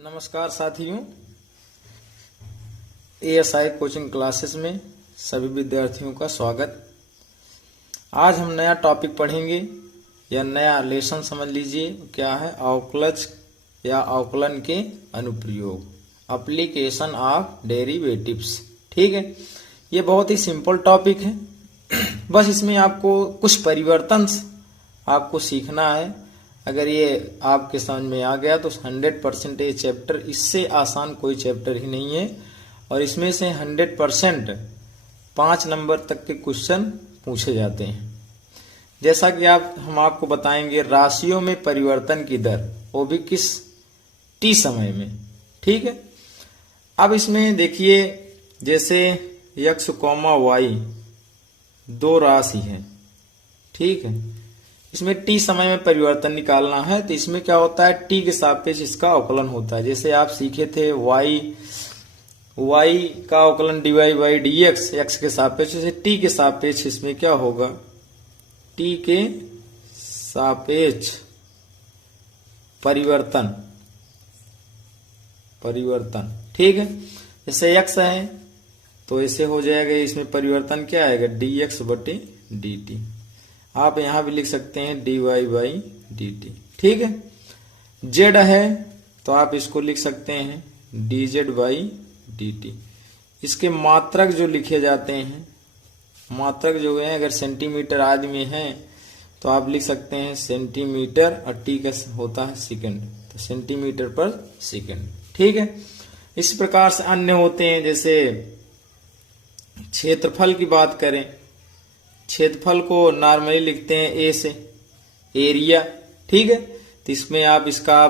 नमस्कार साथियों, ASI coaching classes में सभी विद्यार्थियों का स्वागत। आज हम नया टॉपिक पढ़ेंगे या नया लेसन समझ लीजिए। क्या है? अवकलज या अवकलन के अनुप्रयोग, एप्लीकेशन ऑफ डेरिवेटिव्स। ठीक है, ये बहुत ही सिंपल टॉपिक है। बस इसमें आपको कुछ परिवर्तन आपको सीखना है। अगर ये आपके समझ में आ गया तो 100% ये चैप्टर, इससे आसान कोई चैप्टर ही नहीं है। और इसमें से 100% 5 नंबर तक के क्वेश्चन पूछे जाते हैं। जैसा कि हम आपको बताएंगे राशियों में परिवर्तन की दर, वो भी किस टी समय में। ठीक है, अब इसमें देखिए, जैसे x, y 2 राशि है। ठीक है, इसमें टी समय में परिवर्तन निकालना है। तो इसमें क्या होता है, टी के सापेक्ष इसका अवकलन होता है। जैसे आप सीखे थे y का अवकलन dy बाई dx, x के सापेक्ष। जैसे टी के सापेक्ष इसमें क्या होगा, टी के सापेक्ष परिवर्तन। ठीक है, जैसे x है तो ऐसे हो जाएगा, इसमें परिवर्तन क्या आएगा, dx बटे dt। आप यहां भी लिख सकते हैं dy बाई dt। ठीक है, z है तो आप इसको लिख सकते हैं dz बाई dt। इसके मात्रक जो लिखे जाते हैं, मात्रक जो है, अगर सेंटीमीटर आदि में है तो आप लिख सकते हैं सेंटीमीटर, और टी का होता है सेकंड, तो सेंटीमीटर पर सेकंड। ठीक है, इस प्रकार से अन्य होते हैं। जैसे क्षेत्रफल की बात करें, क्षेत्रफल को नॉर्मली लिखते हैं ए से, एरिया। ठीक है, तो इसमें आप इसका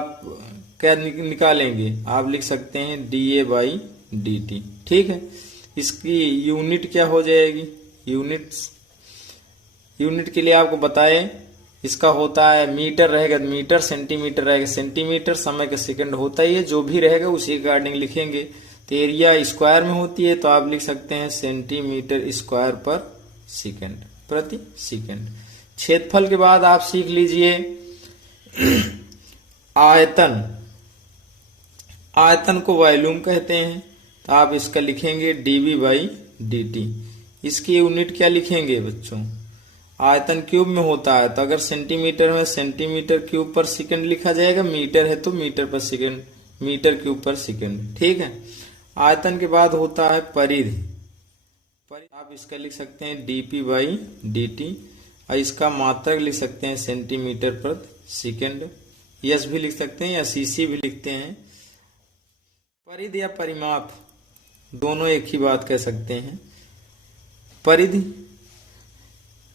क्या निकालेंगे, आप लिख सकते हैं dA बाई dt। ठीक है, इसकी यूनिट क्या हो जाएगी, यूनिट के लिए आपको बताएं, इसका होता है मीटर रहेगा मीटर, सेंटीमीटर रहेगा सेंटीमीटर, समय का सेकंड होता ही है। जो भी रहेगा उसी के अकॉर्डिंग लिखेंगे। तो एरिया स्क्वायर में होती है तो आप लिख सकते हैं सेंटीमीटर स्क्वायर पर सेकंड, प्रति सेकंड। क्षेत्रफल के बाद आप सीख लीजिए आयतन। आयतन को वॉल्यूम कहते हैं, तो आप इसका लिखेंगे dV बाई dt। इसकी यूनिट क्या लिखेंगे बच्चों, आयतन क्यूब में होता है तो अगर सेंटीमीटर में सेंटीमीटर क्यूब पर सेकंड लिखा जाएगा, मीटर है तो मीटर पर सेकंड, मीटर क्यूब पर सेकंड। ठीक है, आयतन के बाद होता है परिधि। आप इसका लिख सकते हैं dP बाई dt, और इसका मात्रक लिख सकते हैं सेंटीमीटर पर सेकंड। यस भी लिख सकते हैं या cc भी लिखते हैं। परिधि या परिमाप दोनों एक ही बात कह सकते हैं। परिधि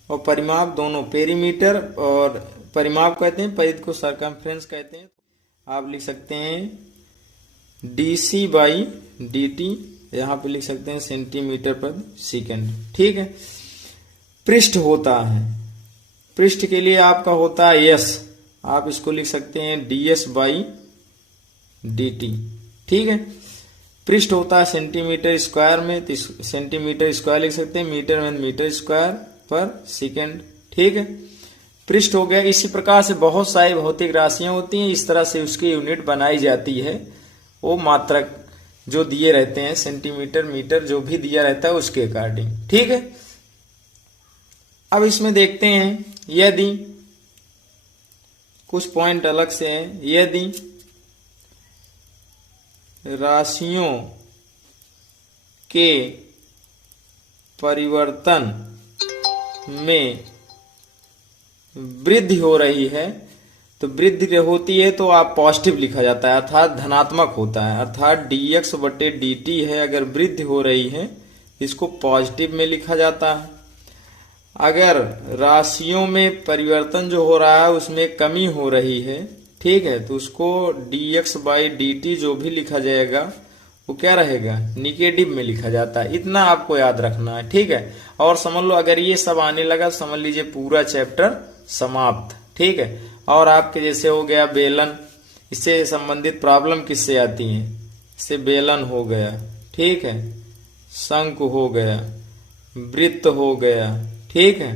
और परिमाप दोनों, पेरीमीटर और परिमाप कहते हैं, परिधि को सरकमफ्रेंस कहते हैं। आप लिख सकते हैं dc बाई dt, यहां पे लिख सकते हैं सेंटीमीटर पर सेकंड। ठीक है, पृष्ठ होता है, पृष्ठ के लिए आपका होता है यस, आप इसको लिख सकते हैं ds बाई dt। ठीक है, पृष्ठ होता है सेंटीमीटर स्क्वायर में, तो सेंटीमीटर स्क्वायर लिख सकते हैं, मीटर में मीटर स्क्वायर पर सेकंड। ठीक है, पृष्ठ हो गया। इसी प्रकार से बहुत सारी भौतिक राशियां होती हैं, इस तरह से उसकी यूनिट बनाई जाती है। वो मात्रक जो दिए रहते हैं, सेंटीमीटर मीटर जो भी दिया रहता है उसके अकॉर्डिंग। ठीक है, अब इसमें देखते हैं, यदि कुछ पॉइंट अलग से हैं, यदि राशियों के परिवर्तन में वृद्धि हो रही है, तो वृद्धि होती है तो आप पॉजिटिव लिखा जाता है, अर्थात धनात्मक होता है। अर्थात dx बटे dt है, अगर वृद्धि हो रही है इसको पॉजिटिव में लिखा जाता है। अगर राशियों में परिवर्तन जो हो रहा है उसमें कमी हो रही है, ठीक है, तो उसको dx बाई dt जो भी लिखा जाएगा वो क्या रहेगा, निगेटिव में लिखा जाता है। इतना आपको याद रखना है। ठीक है, और समझ लो, अगर ये सब आने लगा समझ लीजिए पूरा चैप्टर समाप्त। ठीक है, और आपके जैसे हो गया बेलन, इससे संबंधित प्रॉब्लम किससे आती है, इससे बेलन हो गया। ठीक है, शंकु हो गया, वृत्त हो गया, ठीक है,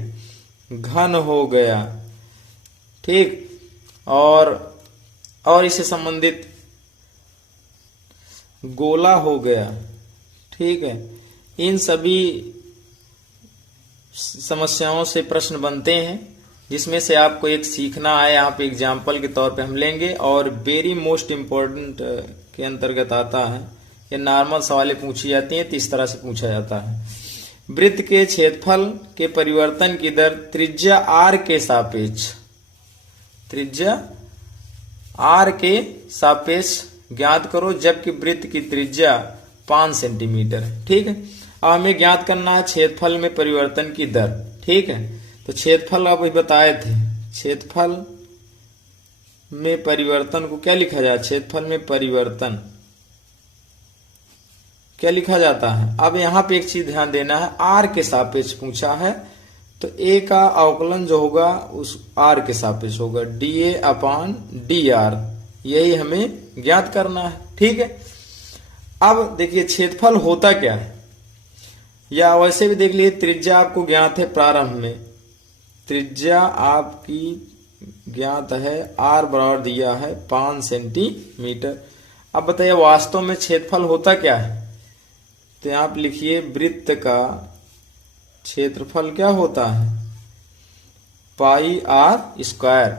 घन हो गया। ठीक, और इससे संबंधित गोला हो गया। ठीक है, इन सभी समस्याओं से प्रश्न बनते हैं, जिसमें से आपको एक सीखना है। यहाँ पे एग्जाम्पल के तौर पे हम लेंगे, और वेरी मोस्ट इम्पोर्टेंट के अंतर्गत आता है। ये नॉर्मल सवालें पूछी जाती हैं तो इस तरह से पूछा जाता है। वृत्त के क्षेत्रफल के परिवर्तन की दर त्रिज्या r के सापेक्ष, त्रिज्या r के सापेक्ष ज्ञात करो, जबकि वृत्त की त्रिज्या 5 सेंटीमीटर है। ठीक है, अब हमें ज्ञात करना है क्षेत्रफल में परिवर्तन की दर। ठीक है, तो क्षेत्रफल अब बताए थे, क्षेत्रफल में परिवर्तन को क्या लिखा जाए, क्षेत्रफल में परिवर्तन क्या लिखा जाता है। अब यहाँ पे एक चीज ध्यान देना है, आर के सापेक्ष पूछा है, तो ए का अवकलन जो होगा उस आर के सापेक्ष होगा, D A upon D R, यही हमें ज्ञात करना है। ठीक है, अब देखिए क्षेत्रफल होता क्या है, या वैसे भी देख लीजिए, त्रिज्या आपको ज्ञात है प्रारंभ में, त्रिज्या आपकी ज्ञात है, आर बराबर दिया है 5 सेंटीमीटर। अब बताइए वास्तव में क्षेत्रफल होता क्या है, तो आप लिखिए वृत्त का क्षेत्रफल क्या होता है, पाई आर स्क्वायर,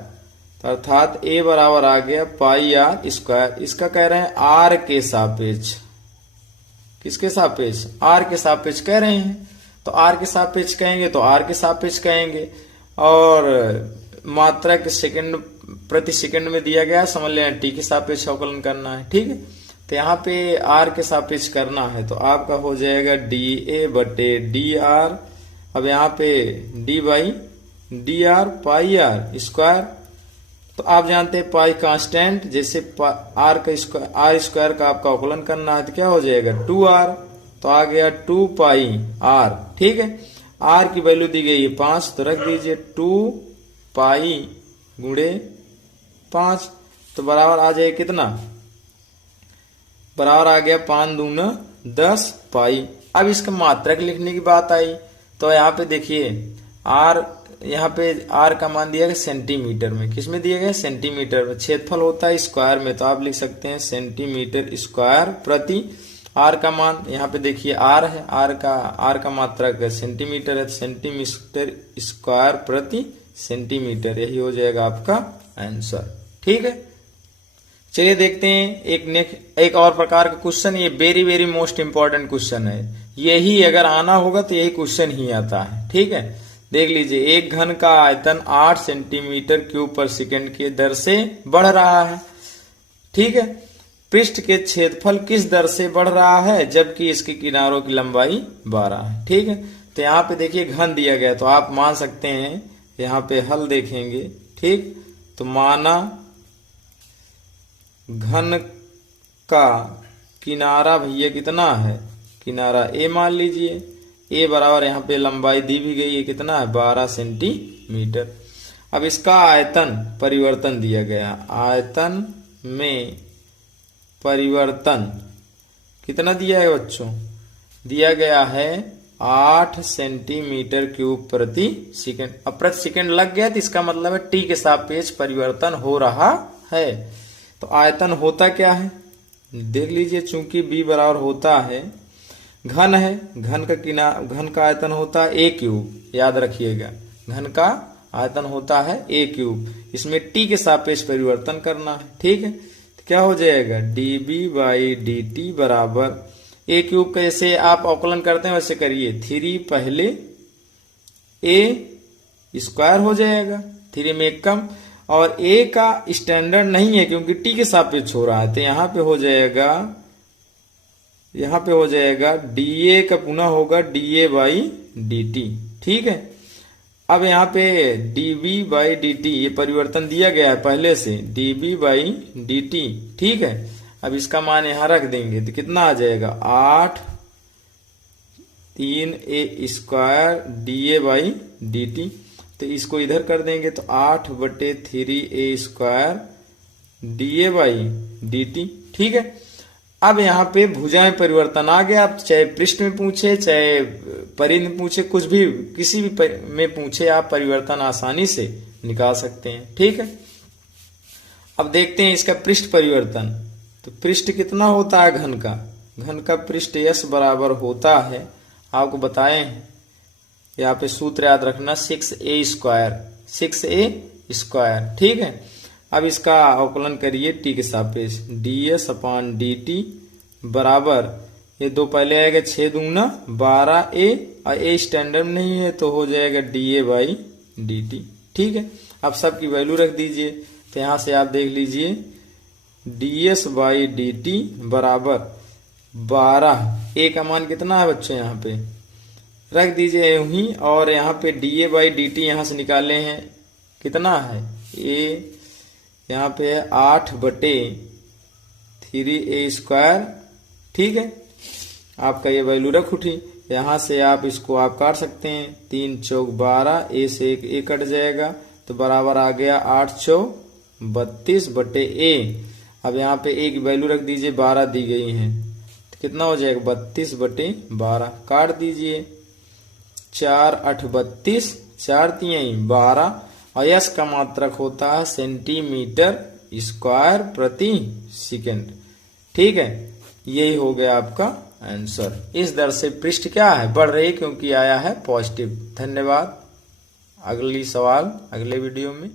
अर्थात ए बराबर आ गया पाई आर स्क्वायर। इसका कह रहे हैं आर के सापेक्ष, किसके सापेक्ष, आर के सापेक्ष कह रहे हैं, तो आर के सापेक्ष कहेंगे तो आर के सापेक्ष कहेंगे, और मात्रा के सेकंड प्रति सेकंड में दिया गया, समझ लेना टी के सापेक्ष अवकलन करना है। ठीक है, तो यहाँ पे आर के सापेक्ष करना है, तो आपका हो जाएगा डी ए बटे डी आर। अब यहाँ पे d by d r pi r square, तो आप जानते हैं पाई कांस्टेंट, जैसे आर का स्क्वायर, आर स्क्वायर का आपका अवकलन करना है तो क्या हो जाएगा 2r, तो आ गया 2 पाई आर। ठीक है, आर की वैल्यू दी गई है 5, तो रख दीजिए 2 पाई गुणे 5, तो बराबर आ जाए कितना, बराबर आ गया 5 दूना 10 पाई। अब इसका मात्रक लिखने की बात आई, तो यहाँ पे देखिए आर, यहाँ पे आर का मान दिया गया सेंटीमीटर में, किस में दिया गया, सेंटीमीटर में। क्षेत्रफल होता है स्क्वायर में, तो आप लिख सकते हैं सेंटीमीटर स्क्वायर प्रति, आर का मान यहाँ पे देखिए आर है, आर का मात्रक सेंटीमीटर है, सेंटीमीटर स्क्वायर प्रति सेंटीमीटर, यही हो जाएगा आपका आंसर। ठीक है, चलिए देखते हैं एक और प्रकार का क्वेश्चन। ये very very most important question है, यही अगर आना होगा तो यही क्वेश्चन ही आता है। ठीक है, देख लीजिए, एक घन का आयतन 8 सेंटीमीटर क्यूब पर सेकंड के दर से बढ़ रहा है। ठीक है, पृष्ठ के क्षेत्रफल किस दर से बढ़ रहा है, जबकि इसके किनारों की लंबाई 12 है। ठीक है, तो यहाँ पे देखिए घन दिया गया, तो आप मान सकते हैं, यहाँ पे हल देखेंगे। ठीक, तो माना घन का किनारा भैया कितना है, किनारा ए मान लीजिए, ए बराबर यहाँ पे लंबाई दी भी गई है कितना है 12 सेंटीमीटर। अब इसका आयतन परिवर्तन दिया गया, आयतन में परिवर्तन कितना दिया है बच्चों, दिया गया है 8 सेंटीमीटर क्यूब प्रति सेकंड। अब प्रति सेकंड लग गया, तो इसका मतलब है टी के सापेक्ष परिवर्तन हो रहा है। तो आयतन होता क्या है, देख लीजिए, चूंकि b बराबर होता है, घन है, घन का आयतन होता है a क्यूब, याद रखिएगा, घन का आयतन होता है a क्यूब, इसमें t के सापेक्ष परिवर्तन करना है। ठीक है, तो क्या हो जाएगा db बाई dt बराबर a क्यूब का, जैसे आप अवकलन करते हैं वैसे करिए, 3 पहले a स्क्वायर हो जाएगा, 3 में 1 कम, और a का स्टैंडर्ड नहीं है क्योंकि t के सापेक्ष हो रहा है, तो यहाँ पे हो जाएगा dA का पुनः होगा dA बाई dt। ठीक है, अब यहाँ पे dB बाई dt ये परिवर्तन दिया गया है पहले से, dB बाई dt। ठीक है, अब इसका मान यहाँ रख देंगे तो कितना आ जाएगा 8 3a square dA by dt, तो इसको इधर कर देंगे तो 8 बटे 3a square dA by dt। ठीक है, अब यहाँ पे भुजाएं परिवर्तन आ गया, आप चाहे पृष्ठ में पूछे चाहे परिधि में पूछे, कुछ भी किसी भी में पूछे, आप परिवर्तन आसानी से निकाल सकते हैं। ठीक है, अब देखते हैं इसका पृष्ठ परिवर्तन। तो पृष्ठ कितना होता है घन का पृष्ठ यश बराबर होता है, आपको बताए हैं, यहाँ पे सूत्र याद रखना 6a स्क्वायर, ठीक है। अब इसका अवकलन करिए टी के सापेक्ष, ds/dt बराबर, ये दो पहले आएगा 6 दूना 12a और a स्टैंडर्ड नहीं है तो हो जाएगा da/dt, ठीक है। अब सबकी वैल्यू रख दीजिए, तो यहां से आप देख लीजिए ds/dt बराबर 12, a का मान कितना है बच्चों, यहाँ पे रख दीजिए यूं ही, और यहाँ पे da/dt यहां से निकाले हैं, कितना है a, यहाँ पे है 8/3a स्क्वायर, ठीक है। आपका ये वैल्यू रख उठी, यहां से आप इसको आप काट सकते हैं, 3 चौक 12, a से एक a कट जाएगा तो बराबर आ गया 8 चौक 32/a। अब यहाँ पे a की वैल्यू रख दीजिए, 12 दी गई है तो कितना हो जाएगा 32/12, काट दीजिए, 4 8 32, 4 3 12, और यश का मात्रक होता है सेंटीमीटर स्क्वायर प्रति सेकंड, ठीक है। यही हो गया आपका आंसर। इस दर से पृष्ठ क्या है, बढ़ रही क्योंकि आया है पॉजिटिव। धन्यवाद। अगली सवाल अगले वीडियो में।